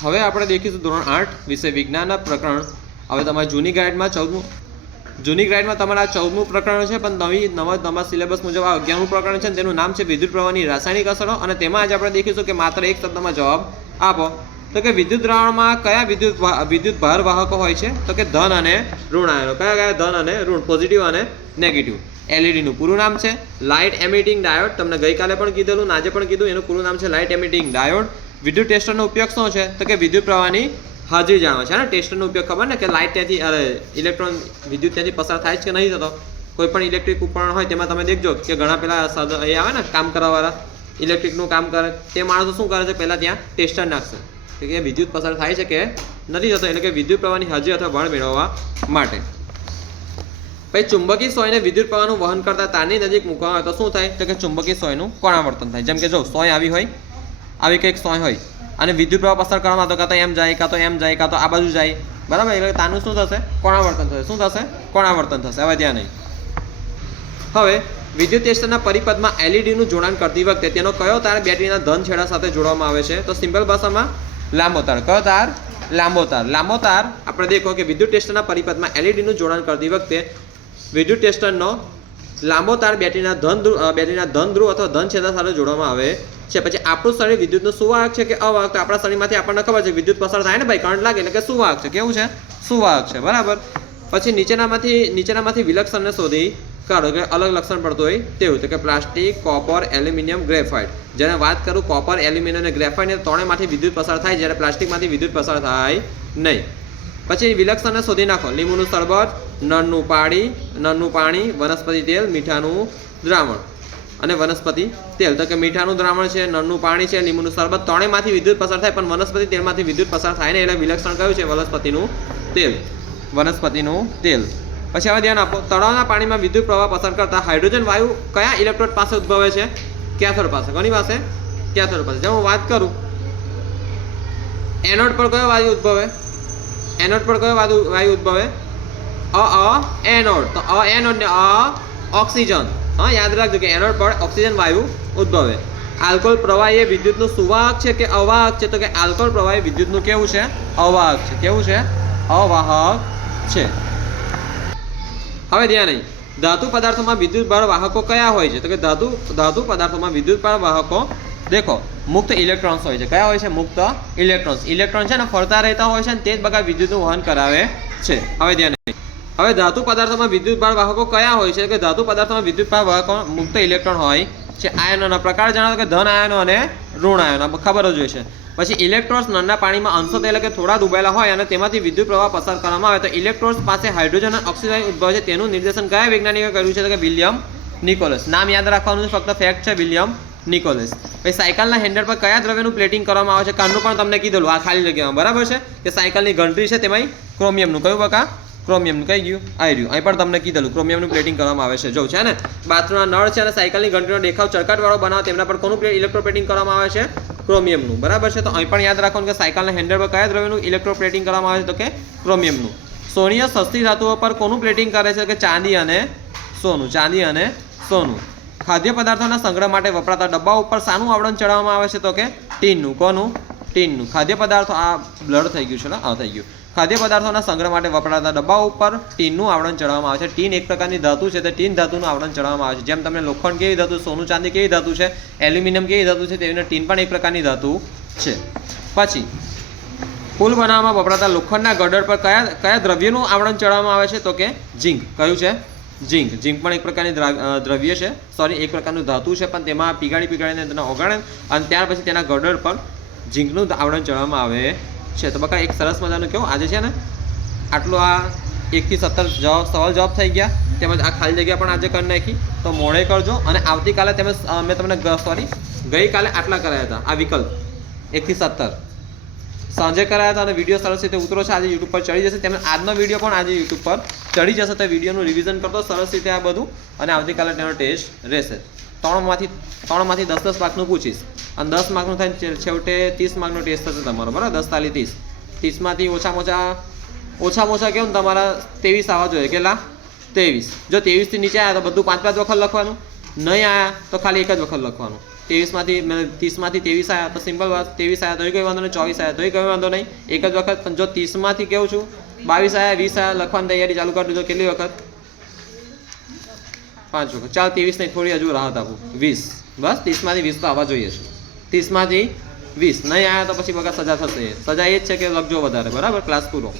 હવે આપણે દેખીશું ધોરણ 8 વિષય વિજ્ઞાનના પ્રકરણ. હવે તમારી જૂની ગાઈડમાં 14મું તમારા 14મું પ્રકરણ છે, પણ નવા સિલેબસ મુજબ આ 11મું પ્રકરણ છે. તેનું નામ છે વિદ્યુત પ્રવાહની રાસાયણિક અસરો. અને તેમાં આજે આપણે દેખીશું કે માત્ર એક શબ્દમાં જવાબ આપો. તો કે વિદ્યુત દ્રાવણમાં કયા વિદ્યુત ભાર વાહકો હોય છે? તો કે ધન અને ઋણ આયનો. કયા ધન અને ઋણ, પોઝિટિવ અને નેગેટિવ. એલઈડીનું પૂરું નામ છે લાઇટ એમિટિંગ ડાયોડ. તમને ગઈકાલે પણ કીધેલું, આજે પણ કીધું. એનું પૂરું નામ છે લાઇટ એમિટિંગ ડાયોડ. વિદ્યુત ટેસ્ટરનો ઉપયોગ શું છે? તો કે વિદ્યુત પ્રવાહની હાજરી જાણવા છે ને. ટેસ્ટરનો ઉપયોગ ખબર ને કે લાઇટ ત્યાંથી ઇલેક્ટ્રોન વિદ્યુત ત્યાંથી પસાર થાય છે કે નહીં થતો. કોઈ પણ ઇલેક્ટ્રિક ઉપકરણ હોય તેમાં તમે દેખજો કે ઘણા પેલા એ આવે ને કામ કરવાવાળા, ઇલેક્ટ્રિકનું કામ કરે તે માણસો શું કરે છે, પહેલાં ત્યાં ટેસ્ટર નાખશે કે વિદ્યુત પસાર થાય છે કે નથી થતો, એટલે કે વિદ્યુત પ્રવાહની હાજરી અથવા બળ મેળવવા માટે. પછી ચુંબકીય સોયને વિદ્યુત પ્રવાહનું વહન કરતા તારની નજીક મૂકવામાં આવે તો શું થાય? તો કે ચુંબકીય સોયનું કોણાવર્તન થાય. જેમ કે જો સોય આવી હોય, આવી કંઈક સોય હોય અને વિદ્યુત પ્રવાહ પસાર કરવામાં તો કાં તો એમ જાય, કાં તો એમ જાય, કાં તો આ બાજુ જાય, બરાબર. એટલે તારનું શું થશે? કોણાવર્તન થશે. શું થશે? કોણાવર્તન થશે. હવે ત્યાં નહીં. હવે વિદ્યુત ટેસ્ટરના પરિપથમાં એલઈડીનું જોડાણ કરતી વખતે તેનો કયો તાર બેટરીના ધન છેડા સાથે જોડવામાં આવે છે? તો સિમ્પલ ભાષામાં લાંબો તાર. કયો તાર? લાંબો તાર. લાંબો તાર આપણે દેખો કે વિદ્યુત ટેસ્ટરના પરિપથમાં એલઈડીનું જોડાણ કરતી વખતે વિદ્યુત ટેસ્ટરનો લાંબો તાર બેટરીના ધન ધ્રુવ અથવા ધન છેડા સાથે જોડવામાં આવે છે. પછી આપણું શરીર વિદ્યુતનું સુવાહક છે કે અવાહક? તો આપણા શરીરમાંથી આપણને ખબર છે વિદ્યુત પસાર થાય ને ભાઈ, કરંટ લાગે એટલે કે સુવાહક છે. કેવું છે? સુવાહક છે, બરાબર. પછી નીચેનામાંથી વિલક્ષણને શોધી કાઢો કે અલગ લક્ષણ પડતું હોય તેવું. તો કે પ્લાસ્ટિક, કોપર, એલ્યુમિનિયમ, ગ્રેફાઇટ. જ્યારે વાત કરું કોપર, એલ્યુમિનિયમ અને ગ્રેફાઇટ, ત્રણેયમાંથી વિદ્યુત પસાર થાય, જ્યારે પ્લાસ્ટિકમાંથી વિદ્યુત પસાર થાય નહીં. પછી વિલક્ષણને શોધી નાખો. લીંબુનું શરબત, નળનું પાણી, વનસ્પતિ તેલ, મીઠાનું દ્રાવણ અને વનસ્પતિ તેલ. તો કે મીઠાનું દ્રાવણ છે, નળનું પાણી છે, લીંબુનું શરબત, ત્રણેયમાંથી વિદ્યુત પસાર થાય, પણ વનસ્પતિ તેલમાંથી વિદ્યુત પસાર થાય ને, એટલે વિલક્ષણ કયું છે? વનસ્પતિનું તેલ. પછી હવે ધ્યાન આપો. તળાવના પાણીમાં વિદ્યુત પ્રવાહ પસાર કરતા હાઇડ્રોજન વાયુ કયા ઇલેક્ટ્રોડ પાસે ઉદ્ભવે છે? કેથોડ પાસે. કોની પાસે? કેથોડ પાસે. જો હું વાત કરું એનોડ પર કયો વાયુ ઉદ્ભવે? એનોડ પર કયો વાયુ ઉદ્ભવે? એનોડ. તો એનોડ ને ઓક્સિજન. હા, યાદ રાખજો કે એનોડ પર ઓક્સિજન વાયુ ઉદ્ભવે. આલ્કોહોલ પ્રવાહ એ વિદ્યુતનું સુવાહક છે કે અવાહક છે? તો કે આલ્કોહોલ પ્રવાહ એ વિદ્યુતનું કેવું છે? અવાહક છે. કેવું છે? અવાહક છે. હવે ધ્યાન નહીં. ધાતુ પદાર્થોમાં વિદ્યુત ભાર વાહકો કયા હોય છે? તો કે ધાતુ પદાર્થોમાં વિદ્યુત ભાર વાહકો દેખો મુક્ત ઇલેક્ટ્રોન્સ હોય છે. કયા હોય છે? મુક્ત ઇલેક્ટ્રોન્સ. ઇલેક્ટ્રોન છે ને ફરતા રહેતા હોય છે ને તે જ બગા વિદ્યુતનું વહન કરાવે છે. હવે ધ્યાન નહીં. હવે ધાતુ પદાર્થોમાં વિદ્યુત ભાર વાહકો કયા હોય છે? કે ધાતુ પદાર્થોમાં વિદ્યુત ભાર વાહકો મુક્ત ઇલેક્ટ્રોન હોય છે. આયનોના પ્રકાર જણાવો કે ધન આયનો અને ઋણ આયનો. ખબર જ હોય છે. પછી ઇલેક્ટ્રોન્સ નળના પાણીમાં અંશત એટલે કે થોડા ડૂબેલા હોય અને તેમાંથી વિદ્યુત પ્રવાહ પસાર કરવામાં આવે તો ઇલેક્ટ્રોન્સ પાસે હાઇડ્રોજન અને ઓક્સિજન ઉદ્ભવે છે. તેનું નિર્દેશન કયા વૈજ્ઞાનિકે કર્યું છે? તો કે વિલિયમ નિકોલસ. નામ યાદ રાખવાનું છે, ફક્ત ફેક્ટ છે, વિલિયમ નિકોલસ. પછી સાયકલના હેન્ડલ પર કયા દ્રવ્યનું પ્લેટિંગ કરવામાં આવે છે? કારનું પણ તમને કીધેલું આ ખાલી જગ્યામાં, બરાબર છે, કે સાયકલની ઘંટડી છે તેમાં ક્રોમિયમનું. કયું બકા? ક્રોમિયમનું. કઈ ગયું? આવી રહ્યું. અહીં પણ તમને કીધેલું ક્રોમિયમનું પ્લેટિંગ કરવામાં આવે છે. જો છે ને બાથરૂમના નળ છે અને સાયકલની ઘંટડીનો દેખાવ ચળકાટવાળો બનાવો તેમના પર કોનું ઇલેક્ટ્રોપ્લેટિંગ કરવામાં આવે છે? ક્રોમિયમનું. બરાબર છે. તો અહીં પણ યાદ રાખવાનું કે સાયકલના હેન્ડલ પર કયા દ્રવ્યનું ઇલેક્ટ્રોપ્લેટિંગ કરવામાં આવે છે? તો કે ક્રોમિયમનું. સોનીય સસ્તી ધાતુઓ પર કોનું પ્લેટિંગ કરે છે? કે ચાંદી અને સોનું. ખાદ્ય પદાર્થોના સંગ્રહ માટે વપરાતા ડબ્બા ઉપર શાનું આવરણ ચડાવવામાં આવે છે? તો કે ટીનનું. કોનું? ટીનનું. ખાદ્ય પદાર્થો આ બ્લડ થઈ ગયું છે ને? થઈ ગયું. ખાદ્ય પદાર્થોના સંગ્રહ માટે વપરાતા ડબ્બા ઉપર ટીનનું આવરણ ચડાવવામાં આવે છે. ટીન એક પ્રકારની ધાતુ છે, તે ટીન ધાતુનું આવરણ ચડાવવામાં આવે છે. જેમ તમને લોખંડ કેવી ધાતુ, સોનું ચાંદી કેવી ધાતુ છે, એલ્યુમિનિયમ કેવી ધાતુ છે, તેવી ટીન પણ એક પ્રકારની ધાતુ છે. પછી પુલ બનાવવામાં વપરાતા લોખંડના ગડર પર કયા દ્રવ્યનું આવરણ ચડાવવામાં આવે છે? તો કે ઝીંક. કયું છે? ઝીંક. ઝીંક પણ એક પ્રકારની દ્રવ્ય છે, એક પ્રકારનું ધાતુ છે, પણ તેમાં પીગાડીને તેને ઓગાળે અને ત્યાર પછી તેના ગડર પર ઝીંકનું આવરણ ચડાવવામાં આવે છે. તો બકા એક સરસ મજાનું કેવું આજે છે ને આટલું આ 1 થી 17 સવાલ જવાબ થઈ ગયા. તેમજ આ ખાલી જગ્યા પણ આજે કરી નાખી. તો મોડે કરજો અને આવતીકાલે મેં તમને ગઈકાલે આટલા કરાયા હતા. આ વિકલ્પ 1 થી 17 સાંજે કરાયા હતા અને વિડીયો સરસ રીતે ઉતરો છે. આજે યુટ્યુબ પર ચડી જશે. તેમજ આજનો વિડીયો પણ આજે યુટ્યુબ પર ચડી જશે. તો વિડીયોનું રિવિઝન કરતો સરસ રીતે આ બધું અને આવતીકાલે તેનો ટેસ્ટ રહેશે. 3માંથી 10 માર્કનું પૂછીશ અને 10 માર્કનું થાય છેવટે 30 માર્કનો ટેસ્ટ થશે તમારો, બરાબર. 10 તાલી 30. 30માંથી ઓછામાં કેવું તમારા 23 આવવા જોઈએ. કેટલા? 23. જો 23થી નીચે આવ્યા તો બધું 5-5 વખત લખવાનું. નહીં આવ્યા તો ખાલી એક જ વખત લખવાનું. 23માંથી 30માંથી 23 આવ્યા તો સિમ્પલ વાત, 23 આવ્યા તોય કંઈ વાંધો નહીં, 24 આવ્યા તોય કંઈ વાંધો નહીં, એક જ વખત. પણ જો 30માંથી કેવું છું 22 આવ્યા, 20 આવ્યા, લખવાની તૈયારી ચાલુ કરી દીધો. કેટલી વખત? 5 વખત. ચાલ 23 નહીં, થોડી હજુ રાહત આપું, 20. બસ 30માંથી 20 તો આવવા જોઈએ છે. 30માંથી 20 નહીં આવ્યા તો પછી બગા સજા થશે. સજા એ જ છે કે લખજો વધારે. બરાબર, ક્લાસ પૂરો.